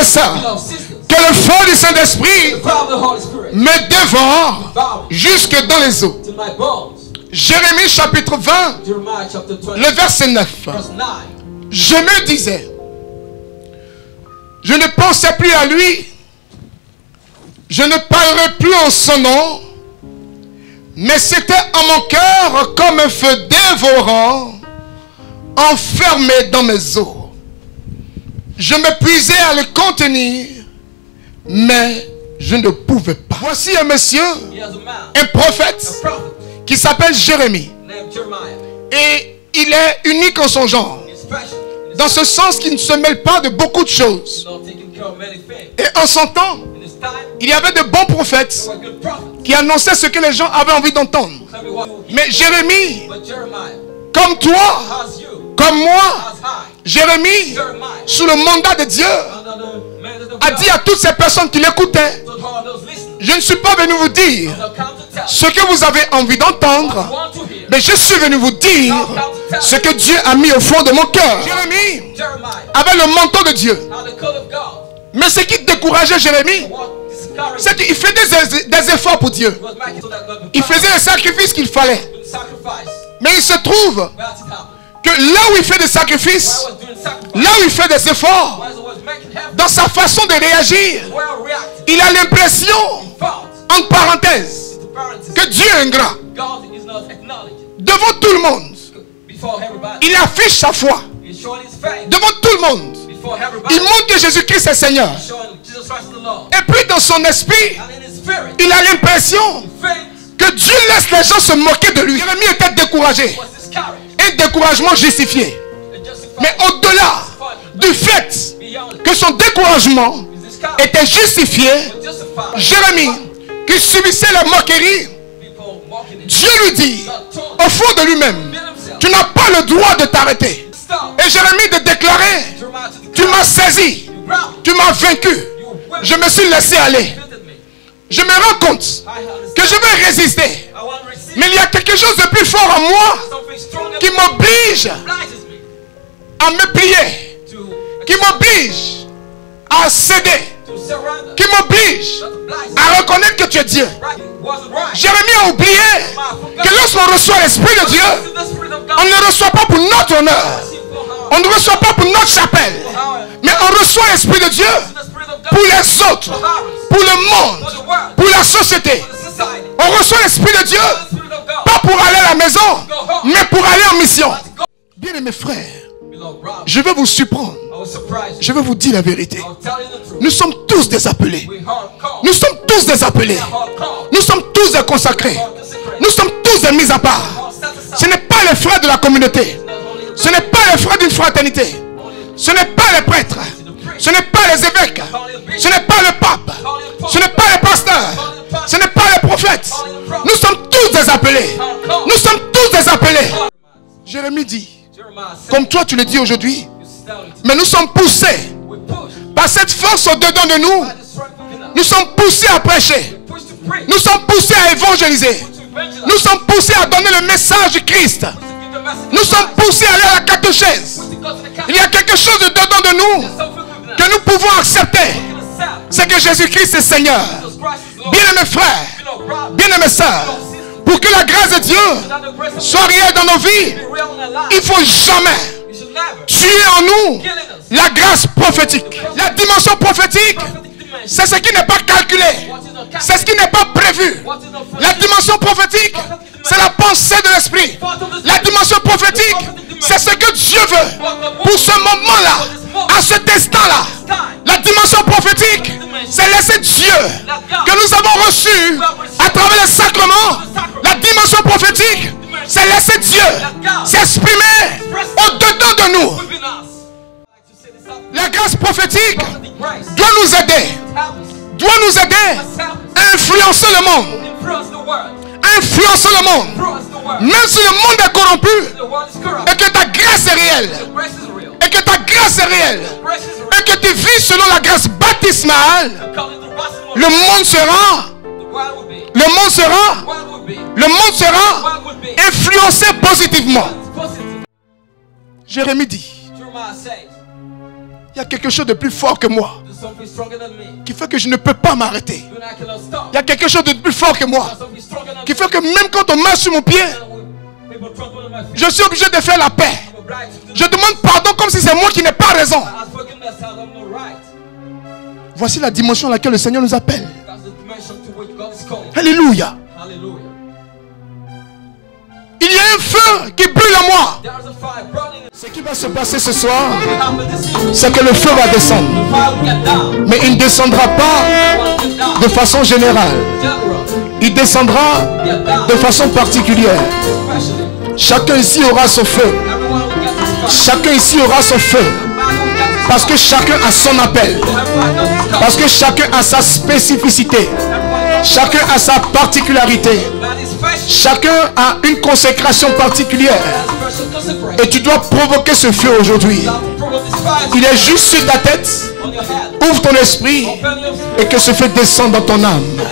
bien-aimés sœurs, que le feu du Saint-Esprit me dévore jusque dans les os. Jérémie chapitre 20, le verset 9. Je me disais, je ne pensais plus à lui, je ne parlerai plus en son nom, mais c'était en mon cœur comme un feu dévorant, enfermé dans mes os. Je m'épuisais à le contenir, mais je ne pouvais pas. Voici un monsieur, un prophète, qui s'appelle Jérémie. Et il est unique en son genre. Dans ce sens qu'il ne se mêle pas de beaucoup de choses. Et en son temps, il y avait de bons prophètes qui annonçaient ce que les gens avaient envie d'entendre. Mais Jérémie, comme toi, comme moi, Jérémie, sous le mandat de Dieu, a dit à toutes ces personnes qui l'écoutaient, je ne suis pas venu vous dire ce que vous avez envie d'entendre, mais je suis venu vous dire ce que Dieu a mis au fond de mon cœur. Jérémie avait le manteau de Dieu. Mais ce qui décourageait Jérémie, c'est qu'il faisait des efforts pour Dieu. Il faisait les sacrifices qu'il fallait. Mais il se trouve que là où il fait des sacrifices, là où il fait des efforts, dans sa façon de réagir, il a l'impression, entre parenthèses, que Dieu est ingrat. Devant tout le monde, il affiche sa foi. Devant tout le monde, il montre que Jésus-Christ est Seigneur. Et puis dans son esprit, il a l'impression que Dieu laisse les gens se moquer de lui. Jérémie était découragé. Un découragement justifié. Mais au-delà du fait que son découragement était justifié, Jérémie, qui subissait la moquerie, Dieu lui dit, au fond de lui-même, tu n'as pas le droit de t'arrêter. Et Jérémie de déclarer, tu m'as saisi, tu m'as vaincu, je me suis laissé aller. Je me rends compte que je vais résister. Mais il y a quelque chose de plus fort en moi qui m'oblige à me plier, qui m'oblige à céder, qui m'oblige à reconnaître que tu es Dieu. Jérémie a oublié que lorsqu'on reçoit l'Esprit de Dieu, on ne reçoit pas pour notre honneur, on ne reçoit pas pour notre chapelle, mais on reçoit l'Esprit de Dieu pour les autres, pour le monde, pour la société. On reçoit l'Esprit de Dieu pas pour aller à la maison, mais pour aller en mission. Bien aimés frères, je vais vous surprendre. Je vais vous dire la vérité. Nous sommes tous des appelés. Nous sommes tous des appelés. Nous sommes tous des consacrés. Nous sommes tous des mis à part. Ce n'est pas les frères de la communauté. Ce n'est pas les frères d'une fraternité. Ce n'est pas les prêtres. Ce n'est pas les évêques. Ce n'est pas le pape. Ce n'est pas les pasteurs. Ce n'est pas les prophètes. Nous sommes tous des appelés. Nous sommes tous des appelés. Jérémie dit, comme toi tu le dis aujourd'hui, mais nous sommes poussés par cette force au-dedans de nous. Nous sommes poussés à prêcher. Nous sommes poussés à évangéliser. Nous sommes poussés à donner le message du Christ. Nous sommes poussés à aller à la catéchèse. Il y a quelque chose dedans de nous que nous pouvons accepter. C'est que Jésus-Christ est Seigneur. Bien-aimés frères, bien-aimés sœurs, pour que la grâce de Dieu soit réelle dans nos vies, il ne faut jamais tuer en nous la grâce prophétique. La dimension prophétique, c'est ce qui n'est pas calculé. C'est ce qui n'est pas prévu. La dimension prophétique, c'est la pensée de l'esprit. La dimension prophétique, c'est ce que Dieu veut pour ce moment-là, à cet instant-là. La dimension prophétique, c'est laisser Dieu que nous avons reçu à travers les sacrements. La dimension prophétique, c'est laisser Dieu s'exprimer au-dedans de nous. La grâce prophétique doit nous aider à influencer le monde. Influencer le monde. Même si le monde est corrompu et que ta grâce est réelle. Et que ta grâce est réelle. Et que tu vis selon la grâce baptismale. Le monde sera influencé positivement. Jérémie dit, Il y a quelque chose de plus fort que moi There's something stronger than me. qui fait que je ne peux pas m'arrêter. Even I cannot stop. Il y a quelque chose de plus fort que moi There's something stronger than qui me. fait que même quand on marche sur mon pied, People trample on my feet. je suis obligé de faire la paix. I'm obliged to do Je demande pardon comme si c'est moi qui n'ai pas raison. Ask forgiveness as I'm not right. Voici la dimension à laquelle le Seigneur nous appelle. That's the dimension to which God is calling. Alléluia. Hallelujah. Il y a un feu qui brûle en moi. There's a fire burning. Ce qui va se passer ce soir, We have a decision. c'est que le feu va descendre. The fire will get down. Mais il ne descendra pas It will get down. de façon générale. General. Il descendra Get down. de façon particulière. Especially. Chacun ici aura son feu. Everyone will get his fire. Chacun ici aura son feu. Man will get his Parce que chacun a son appel. Everyone knows his God. Parce que chacun a sa spécificité. Everyone knows Chacun a sa particularité. that is special. Chacun a une consécration particulière. That's special consecration. Et tu dois provoquer ce feu aujourd'hui. You have to provoke this fire Il est juste sur ta tête. on your head. Ouvre ton esprit Open your spirit. et que ce feu descende dans ton âme. This